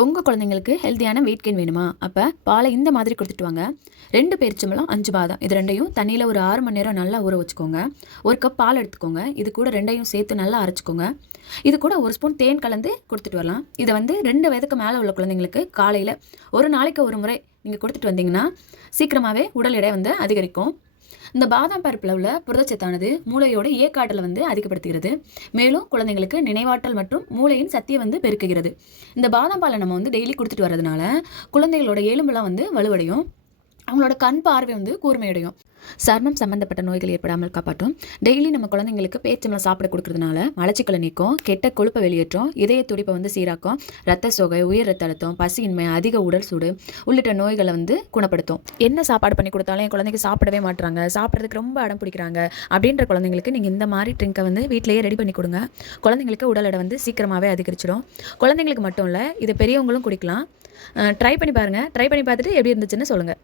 உங்கள் குழந்தைங்களுக்கு ஹெல்த்தியான வெயிட் கெயின் வேணுமா? அப்போ பாலை இந்த மாதிரி கொடுத்துட்டு வாங்க. 2 பேரிச்சம்பழம், 5 பாதாம். இது 2யும் தண்ணியில் ஒரு 6 மணி நேரம் நல்லா ஊற வச்சுக்கோங்க. 1 கப் பால் எடுத்துக்கோங்க. இது கூட 2யும் சேர்த்து நல்லா அரைச்சிக்கோங்க. இது கூட 1 ஸ்பூன் தேன் கலந்து கொடுத்துட்டு வரலாம். இதை வந்து 2 வயதுக்கு மேலே உள்ள குழந்தைங்களுக்கு காலையில் ஒரு நாளைக்கு ஒரு முறை நீங்கள் கொடுத்துட்டு வந்தீங்கன்னா சீக்கிரமாகவே உடல் எடை வந்து அதிகரிக்கும். இந்த பாதாம் பருப்பில் உள்ள புரதச்சத்தானது மூளையோட இயக்காற்றலை வந்து அதிகப்படுத்துகிறது. மேலும் குழந்தைங்களுக்கு நினைவாற்றல் மற்றும் மூளையின் சக்தியை வந்து பெருக்குகிறது. இந்த பாதாம் பாலை நம்ம வந்து டெய்லி கொடுத்துட்டு வரதுனால குழந்தைகளோட எலும்பெல்லாம் வந்து வலுவடையும். அவங்களோட கண் பார்வை வந்து கூர்மையடையும். சர்மம் சம்பந்தப்பட்ட நோய்கள் ஏற்படாமல் காப்பாற்றும். டெய்லி நம்ம குழந்தைங்களுக்கு பேரிச்சம்பழம் சாப்பிட கொடுக்கறதுனால மலச்சிக்கலை நீக்கும், கெட்ட கொழுப்பை வெளியேற்றும், இதய துடிப்பை வந்து சீராக்கும், ரத்த சோகை, உயர் ரத்த அழுத்தம், பசியின்மை, அதிக உடல் சூடு உள்ளிட்ட நோய்களை வந்து குணப்படுத்தும். என்ன சாப்பாடு பண்ணி கொடுத்தாலும் என் குழந்தைங்க சாப்பிடவே மாட்டுறாங்க, சாப்பிட்றதுக்கு ரொம்ப அடம் பிடிக்கிறாங்க அப்படின்ற குழந்தைங்களுக்கு நீங்கள் இந்த மாதிரி ட்ரிங்கை வந்து வீட்டிலேயே ரெடி பண்ணி கொடுங்க. குழந்தைங்களுக்கு உடல் எடை வந்து சீக்கிரமாகவே அதிகரிச்சிடும். குழந்தைங்களுக்கு மட்டும் இல்லை, இதை பெரியவங்களும் குடிக்கலாம். ட்ரை பண்ணி பாருங்கள். ட்ரை பண்ணி பார்த்துட்டு எப்படி இருந்துச்சுன்னு சொல்லுங்கள்.